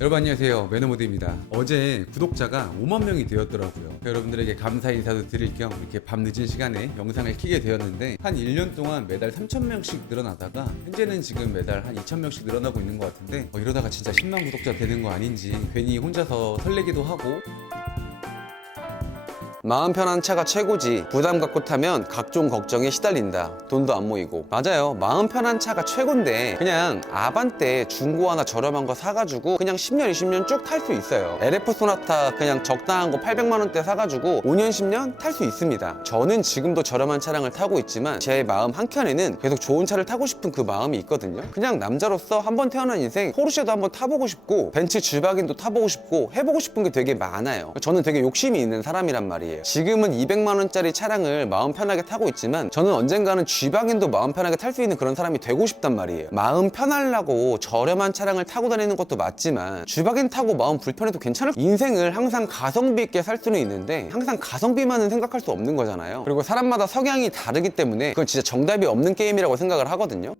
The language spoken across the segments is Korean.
여러분 안녕하세요, 매너모드입니다. 어제 구독자가 5만 명이 되었더라고요. 여러분들에게 감사 인사도 드릴 겸 이렇게 밤늦은 시간에 영상을 키게 되었는데, 한 1년 동안 매달 3,000명씩 늘어나다가 현재는 지금 매달 한 2,000명씩 늘어나고 있는 것 같은데, 이러다가 진짜 10만 구독자 되는 거 아닌지 괜히 혼자서 설레기도 하고. 마음 편한 차가 최고지. 부담 갖고 타면 각종 걱정에 시달린다. 돈도 안 모이고. 맞아요. 마음 편한 차가 최고인데 그냥 아반떼 중고 하나 저렴한 거 사가지고 그냥 10년 20년 쭉 탈 수 있어요. LF 소나타 그냥 적당한 거 800만 원대 사가지고 5년 10년 탈 수 있습니다. 저는 지금도 저렴한 차량을 타고 있지만 제 마음 한켠에는 계속 좋은 차를 타고 싶은 그 마음이 있거든요. 그냥 남자로서 한 번 태어난 인생 포르쉐도 한번 타보고 싶고 벤츠 G바겐도 타보고 싶고 해보고 싶은 게 되게 많아요. 저는 되게 욕심이 있는 사람이란 말이에요. 지금은 200만 원짜리 차량을 마음 편하게 타고 있지만 저는 언젠가는 G바겐도 마음 편하게 탈 수 있는 그런 사람이 되고 싶단 말이에요. 마음 편하려고 저렴한 차량을 타고 다니는 것도 맞지만 G바겐 타고 마음 불편해도 괜찮을, 인생을 항상 가성비 있게 살 수는 있는데 항상 가성비만은 생각할 수 없는 거잖아요. 그리고 사람마다 성향이 다르기 때문에 그건 진짜 정답이 없는 게임이라고 생각을 하거든요.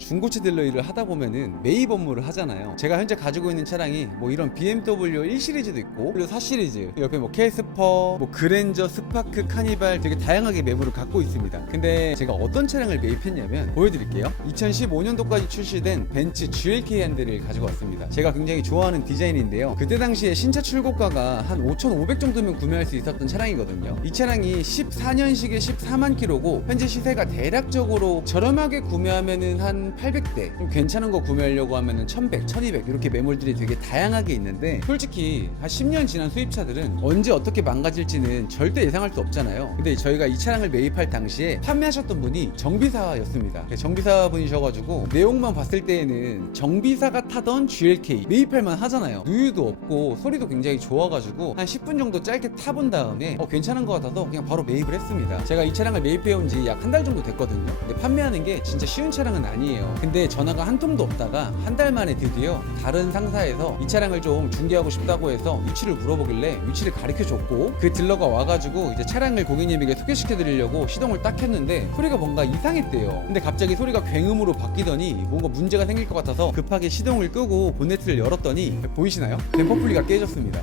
중고차 딜러 일을 하다 보면은 매입 업무를 하잖아요. 제가 현재 가지고 있는 차량이 뭐 이런 BMW 1 시리즈도 있고, 그리고 4 시리즈, 옆에 뭐 캐스퍼, 뭐 그랜저, 스파크, 카니발 되게 다양하게 매물을 갖고 있습니다. 근데 제가 어떤 차량을 매입했냐면 보여드릴게요. 2015년도까지 출시된 벤츠 GLK 핸들을 가지고 왔습니다. 제가 굉장히 좋아하는 디자인인데요. 그때 당시에 신차 출고가가 한 5,500 정도면 구매할 수 있었던 차량이거든요. 이 차량이 14년식에 14만 킬로고 현재 시세가 대략적으로 저렴하게 구매하면은 한 800대, 좀 괜찮은 거 구매하려고 하면은 1100, 1200 이렇게 매물들이 되게 다양하게 있는데, 솔직히 한 10년 지난 수입차들은 언제 어떻게 망가질지는 절대 예상할 수 없잖아요. 근데 저희가 이 차량을 매입할 당시에 판매하셨던 분이 정비사였습니다. 정비사분이셔가지고 내용만 봤을 때에는 정비사가 타던 GLK 매입할 만 하잖아요. 누유도 없고 소리도 굉장히 좋아가지고 한 10분 정도 짧게 타본 다음에 괜찮은 것 같아서 그냥 바로 매입을 했습니다. 제가 이 차량을 매입해온 지 약 한 달 정도 됐거든요. 근데 판매하는 게 진짜 쉬운 차량은 아니에요. 근데 전화가 한 통도 없다가 한 달 만에 드디어 다른 상사에서 이 차량을 좀 중개하고 싶다고 해서 위치를 물어보길래 위치를 가르쳐줬고, 그 딜러가 와가지고 이제 차량을 고객님에게 소개시켜드리려고 시동을 딱 켰는데 소리가 뭔가 이상했대요. 근데 갑자기 소리가 굉음으로 바뀌더니 뭔가 문제가 생길 것 같아서 급하게 시동을 끄고 본네트를 열었더니, 보이시나요? 댐퍼 풀리가 깨졌습니다.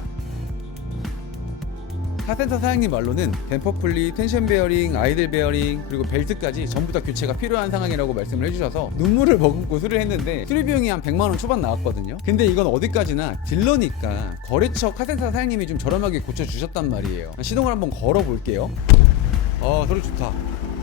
카센터 사장님 말로는 댐퍼 풀리, 텐션 베어링, 아이들 베어링, 그리고 벨트까지 전부 다 교체가 필요한 상황이라고 말씀을 해주셔서 눈물을 머금고 수리를 했는데 수리 비용이 한 100만 원 초반 나왔거든요. 근데 이건 어디까지나 딜러니까 거래처 카센터 사장님이 좀 저렴하게 고쳐주셨단 말이에요. 시동을 한번 걸어볼게요. 소리 좋다.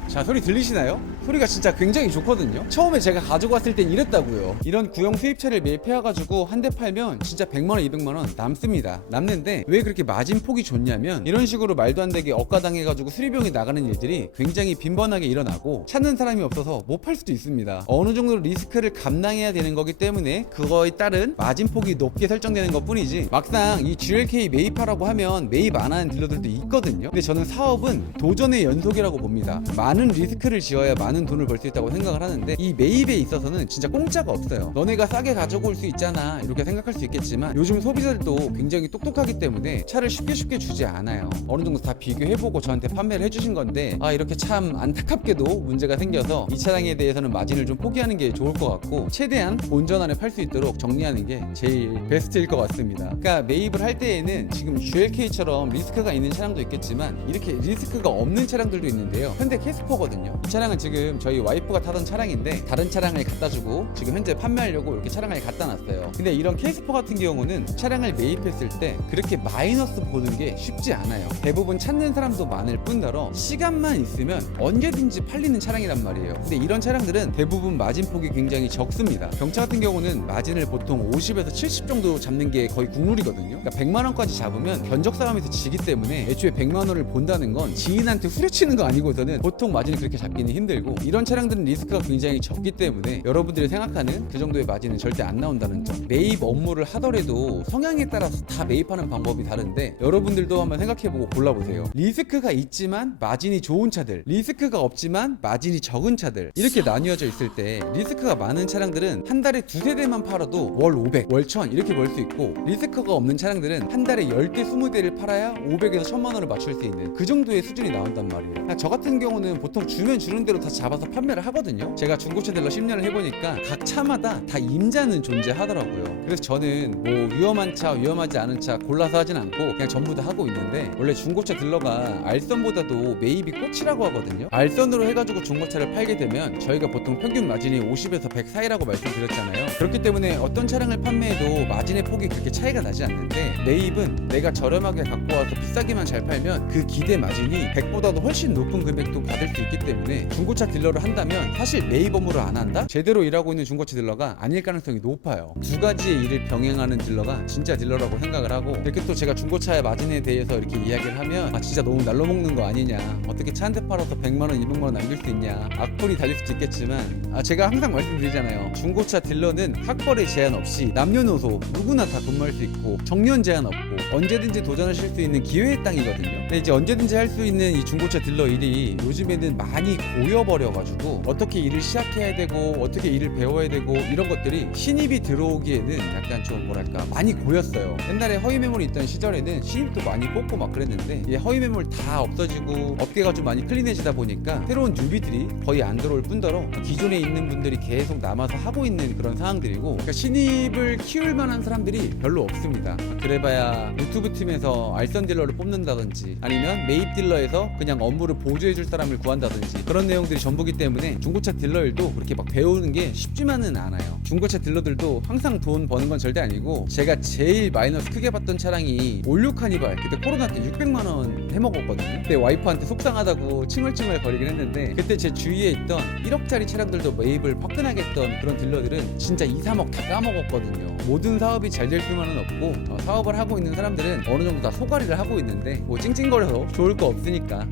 자, 소리 들리시나요? 소리가 진짜 굉장히 좋거든요. 처음에 제가 가지고 왔을 땐 이랬다고요. 이런 구형 수입차를 매입해가지고 한 대 팔면 진짜 100만원 200만원 남습니다. 남는데 왜 그렇게 마진폭이 좋냐면, 이런 식으로 말도 안 되게 억가당해가지고 수리비용이 나가는 일들이 굉장히 빈번하게 일어나고 찾는 사람이 없어서 못 팔 수도 있습니다. 어느 정도 리스크를 감당해야 되는 거기 때문에 그거에 따른 마진폭이 높게 설정되는 것 뿐이지, 막상 이 GLK 매입하라고 하면 매입 안 하는 딜러들도 있거든요. 근데 저는 사업은 도전의 연속이라고 봅니다. 많은 리스크를 지어야 많은 돈을 벌 수 있다고 생각을 하는데, 이 매입에 있어서는 진짜 공짜가 없어요. 너네가 싸게 가져올 수 있잖아 이렇게 생각할 수 있겠지만, 요즘 소비자들도 굉장히 똑똑하기 때문에 차를 쉽게 주지 않아요. 어느 정도 다 비교해보고 저한테 판매를 해주신 건데, 이렇게 참 안타깝게도 문제가 생겨서 이 차량에 대해서는 마진을 좀 포기하는 게 좋을 것 같고, 최대한 본전 안에 팔 수 있도록 정리하는 게 제일 베스트일 것 같습니다. 그러니까 매입을 할 때에는 지금 GLK처럼 리스크가 있는 차량도 있겠지만 이렇게 리스크가 없는 차량들도 있는데요. 현대 캐스퍼거든요. 이 차량은 지금 저희 와이프가 타던 차량인데 다른 차량을 갖다 주고 지금 현재 판매하려고 이렇게 차량을 갖다 놨어요. 근데 이런 캐스퍼 같은 경우는 차량을 매입했을 때 그렇게 마이너스 보는 게 쉽지 않아요. 대부분 찾는 사람도 많을 뿐더러 시간만 있으면 언제든지 팔리는 차량이란 말이에요. 근데 이런 차량들은 대부분 마진폭이 굉장히 적습니다. 경차 같은 경우는 마진을 보통 50에서 70 정도 잡는 게 거의 국룰이거든요. 그러니까 100만 원까지 잡으면 견적 싸움에서 지기 때문에 애초에 100만 원을 본다는 건 지인한테 후려치는 거 아니고서는 보통 마진이 그렇게 잡기는 힘들고, 이런 차량들은 리스크가 굉장히 적기 때문에 여러분들이 생각하는 그 정도의 마진은 절대 안 나온다는 점. 매입 업무를 하더라도 성향에 따라서 다 매입하는 방법이 다른데, 여러분들도 한번 생각해보고 골라보세요. 리스크가 있지만 마진이 좋은 차들, 리스크가 없지만 마진이 적은 차들, 이렇게 나뉘어져 있을 때 리스크가 많은 차량들은 한 달에 두세 대만 팔아도 월 500, 월 1000 이렇게 벌 수 있고, 리스크가 없는 차량들은 한 달에 10대 20대를 팔아야 500에서 1000만 원을 맞출 수 있는 그 정도의 수준이 나온단 말이에요. 저 같은 경우는 보통 주면 주는 대로 다 잡아서 판매를 하거든요. 제가 중고차 딜러 10년을 해보니까 각 차마다 다 임자는 존재하더라고요. 그래서 저는 뭐 위험한 차, 위험하지 않은 차 골라서 하진 않고 그냥 전부 다 하고 있는데, 원래 중고차 딜러가 알선보다도 매입이 꽃이라고 하거든요. 알선으로 해가지고 중고차를 팔게 되면 저희가 보통 평균 마진이 50에서 100 사이라고 말씀드렸잖아요. 그렇기 때문에 어떤 차량을 판매해도 마진의 폭이 그렇게 차이가 나지 않는데, 매입은 내가 저렴하게 갖고 와서 비싸게만 잘 팔면 그 기대 마진이 100보다도 훨씬 높은 금액도 받을 수 있기 때문에 중고차 딜러를 한다면 사실 매입 업무를 안 한다? 제대로 일하고 있는 중고차 딜러가 아닐 가능성이 높아요. 두 가지의 일을 병행하는 딜러가 진짜 딜러라고 생각을 하고, 이렇게 또 제가 중고차의 마진에 대해서 이렇게 이야기를 하면 진짜 너무 날로 먹는 거 아니냐, 어떻게 차 한 대 팔아서 100만원 200만원 남길 수 있냐, 악플이 달릴 수도 있겠지만 제가 항상 말씀드리잖아요. 중고차 딜러는 학벌에 제한 없이 남녀노소 누구나 다 근무할 수 있고, 정년 제한 없고 언제든지 도전하실 수 있는 기회의 땅이거든요. 근데 이제 언제든지 할 수 있는 이 중고차 딜러 일이 요즘에는 많이 고여버려가지고 어떻게 일을 시작해야 되고 어떻게 일을 배워야 되고 이런 것들이 신입이 들어오기에는 약간 좀 뭐랄까 많이 고였어요. 옛날에 허위매물이 있던 시절에는 신입도 많이 뽑고 막 그랬는데, 이 허위매물 다 없어지고 업계가 좀 많이 클린해지다 보니까 새로운 뉴비들이 거의 안 들어올 뿐더러 기존에 있는 분들이 계속 남아서 하고 있는 그런 상황들이고, 그러니까 신입을 키울 만한 사람들이 별로 없습니다. 그래봐야 유튜브 팀에서 알선 딜러를 뽑는다든지 아니면 매입 딜러에서 그냥 업무를 보조해줄 사람을 구한다든지 그런 내용들이 전부기 때문에 중고차 딜러 일도 그렇게 막 배우는 게 쉽지만은 않아요. 중고차 딜러들도 항상 돈 버는 건 절대 아니고, 제가 제일 마이너스 크게 봤던 차량이 올류 카니발, 그때 코로나 때 600만원 해먹었거든요. 그때 와이프한테 속상하다고 칭얼칭얼 거리긴 했는데, 그때 제 주위에 있던 1억짜리 차량들도 매입을 화끈하게 했던 그런 딜러들은 진짜 2, 3억 다 까먹었거든요. 모든 사업이 잘 될 수만은 없고 사업을 하고 있는 사람들은 어느 정도 다 소가리를 하고 있는데, 뭐 찡찡거려서 좋을 거 없으니까.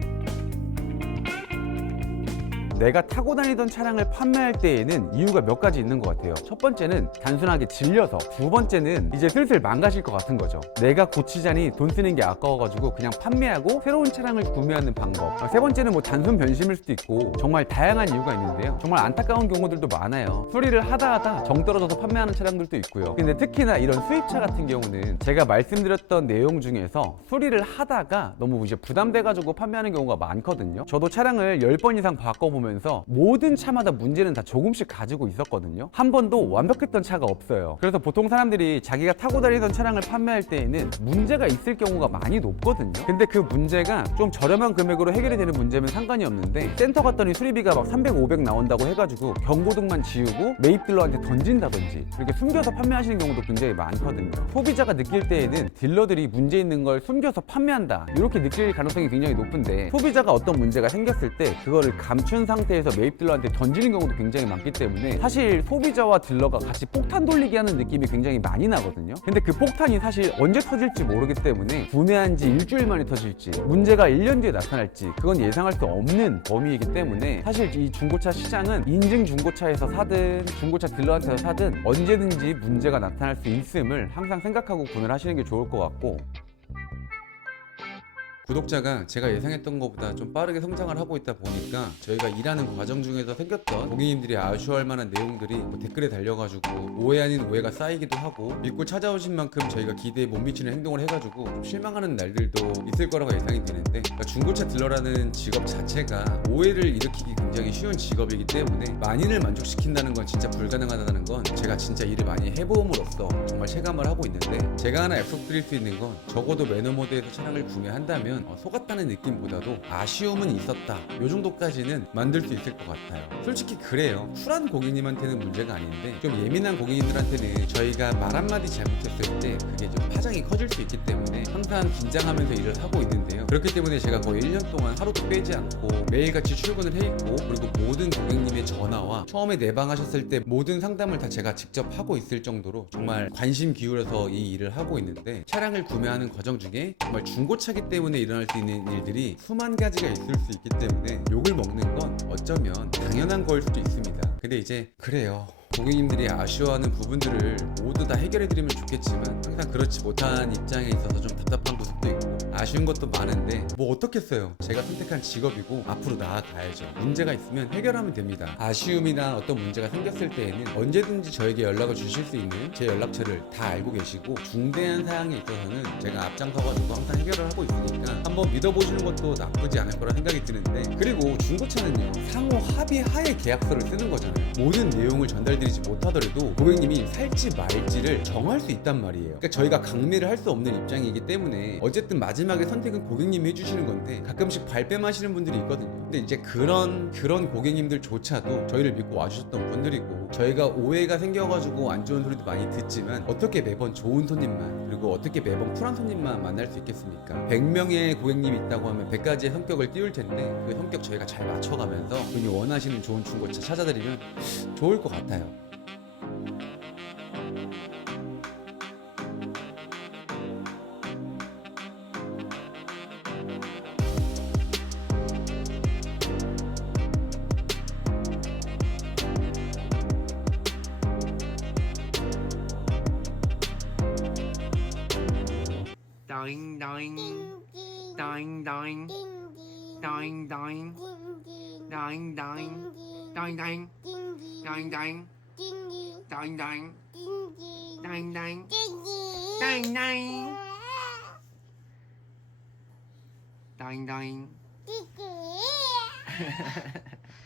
내가 타고 다니던 차량을 판매할 때에는 이유가 몇 가지 있는 것 같아요. 첫 번째는 단순하게 질려서, 두 번째는 이제 슬슬 망가질 것 같은 거죠. 내가 고치자니 돈 쓰는 게 아까워가지고 그냥 판매하고 새로운 차량을 구매하는 방법. 세 번째는 뭐 단순 변심일 수도 있고 정말 다양한 이유가 있는데요. 정말 안타까운 경우들도 많아요. 수리를 하다 정 떨어져서 판매하는 차량들도 있고요. 근데 특히나 이런 수입차 같은 경우는 제가 말씀드렸던 내용 중에서 수리를 하다가 너무 이제 부담돼가지고 판매하는 경우가 많거든요. 저도 차량을 10번 이상 바꿔보면 모든 차마다 문제는 다 조금씩 가지고 있었거든요. 한 번도 완벽했던 차가 없어요. 그래서 보통 사람들이 자기가 타고 다니던 차량을 판매할 때에는 문제가 있을 경우가 많이 높거든요. 근데 그 문제가 좀 저렴한 금액으로 해결이 되는 문제면 상관이 없는데, 센터 갔더니 수리비가 막 300, 500 나온다고 해가지고 경고등만 지우고 매입 딜러한테 던진다든지 이렇게 숨겨서 판매하시는 경우도 굉장히 많거든요. 소비자가 느낄 때에는 딜러들이 문제 있는 걸 숨겨서 판매한다 이렇게 느낄 가능성이 굉장히 높은데, 소비자가 어떤 문제가 생겼을 때 그거를 감춘 상태에서 매입 딜러한테 던지는 경우도 굉장히 많기 때문에, 사실 소비자와 딜러가 같이 폭탄 돌리기 하는 느낌이 굉장히 많이 나거든요. 근데 그 폭탄이 사실 언제 터질지 모르기 때문에, 구매한 지 일주일 만에 터질지 문제가 1년 뒤에 나타날지 그건 예상할 수 없는 범위이기 때문에, 사실 이 중고차 시장은 인증 중고차에서 사든 중고차 딜러한테서 사든 언제든지 문제가 나타날 수 있음을 항상 생각하고 구매를 하시는 게 좋을 것 같고, 구독자가 제가 예상했던 것보다 좀 빠르게 성장을 하고 있다 보니까 저희가 일하는 과정 중에서 생겼던 고객님들이 아쉬워할 만한 내용들이 뭐 댓글에 달려가지고 오해 아닌 오해가 쌓이기도 하고, 믿고 찾아오신 만큼 저희가 기대에 못 미치는 행동을 해가지고 좀 실망하는 날들도 있을 거라고 예상이 되는데, 그러니까 중고차 딜러라는 직업 자체가 오해를 일으키기 굉장히 쉬운 직업이기 때문에 만인을 만족시킨다는 건 진짜 불가능하다는 건 제가 진짜 일을 많이 해보음으로써 정말 체감을 하고 있는데, 제가 하나 약속드릴 수 있는 건 적어도 매너모드에서 차량을 구매한다면 속았다는 느낌보다도 아쉬움은 있었다 요 정도까지는 만들 수 있을 것 같아요. 솔직히 그래요. 쿨한 고객님한테는 문제가 아닌데, 좀 예민한 고객님들한테는 저희가 말 한마디 잘못했을 때 그게 좀 파장이 커질 수 있기 때문에 항상 긴장하면서 일을 하고 있는데요. 그렇기 때문에 제가 거의 1년 동안 하루도 빼지 않고 매일같이 출근을 해 있고, 그리고 모든 고객님의 전화와 처음에 내방하셨을 때 모든 상담을 다 제가 직접 하고 있을 정도로 정말 관심 기울여서 이 일을 하고 있는데, 차량을 구매하는 과정 중에 정말 중고차기 때문에 일어날 수 있는 일들이 수만 가지가 있을 수 있기 때문에 욕을 먹는 건 어쩌면 당연한 거일 수도 있습니다. 근데 이제 그래요. 고객님들이 아쉬워하는 부분들을 모두 다 해결해드리면 좋겠지만 항상 그렇지 못한 입장에 있어서 좀 답답한 모습도 있고, 아쉬운 것도 많은데 뭐 어떻겠어요. 제가 선택한 직업이고 앞으로 나아가야죠. 문제가 있으면 해결하면 됩니다. 아쉬움이나 어떤 문제가 생겼을 때에는 언제든지 저에게 연락을 주실 수 있는 제 연락처를 다 알고 계시고, 중대한 사항에 있어서는 제가 앞장서가지고 항상 해결을 하고 있으니까 한번 믿어보시는 것도 나쁘지 않을 거라 생각이 드는데, 그리고 중고차는요, 상호 합의하에 계약서를 쓰는 거잖아요. 모든 내용을 전달드리지 못하더라도 고객님이 살지 말지를 정할 수 있단 말이에요. 그러니까 저희가 강매를 할 수 없는 입장이기 때문에 어쨌든 마지막에 선택은 고객님이 해주시는 건데, 가끔씩 발뺌하시는 분들이 있거든요. 근데 이제 그런 고객님들조차도 저희를 믿고 와주셨던 분들이고, 저희가 오해가 생겨가지고 안 좋은 소리도 많이 듣지만 어떻게 매번 좋은 손님만, 그리고 어떻게 매번 쿨한 손님만 만날 수 있겠습니까? 100명의 고객님이 있다고 하면 100가지의 성격을 띄울 텐데, 그 성격 저희가 잘 맞춰가면서 본인이 원하시는 좋은 중고차 찾아드리면 좋을 것 같아요. Doing, doing, doing, doing, doing, doing, doing, doing, doing, doing, doing, doing, doing, doing, doing, doing, doing, doing, doing, doing.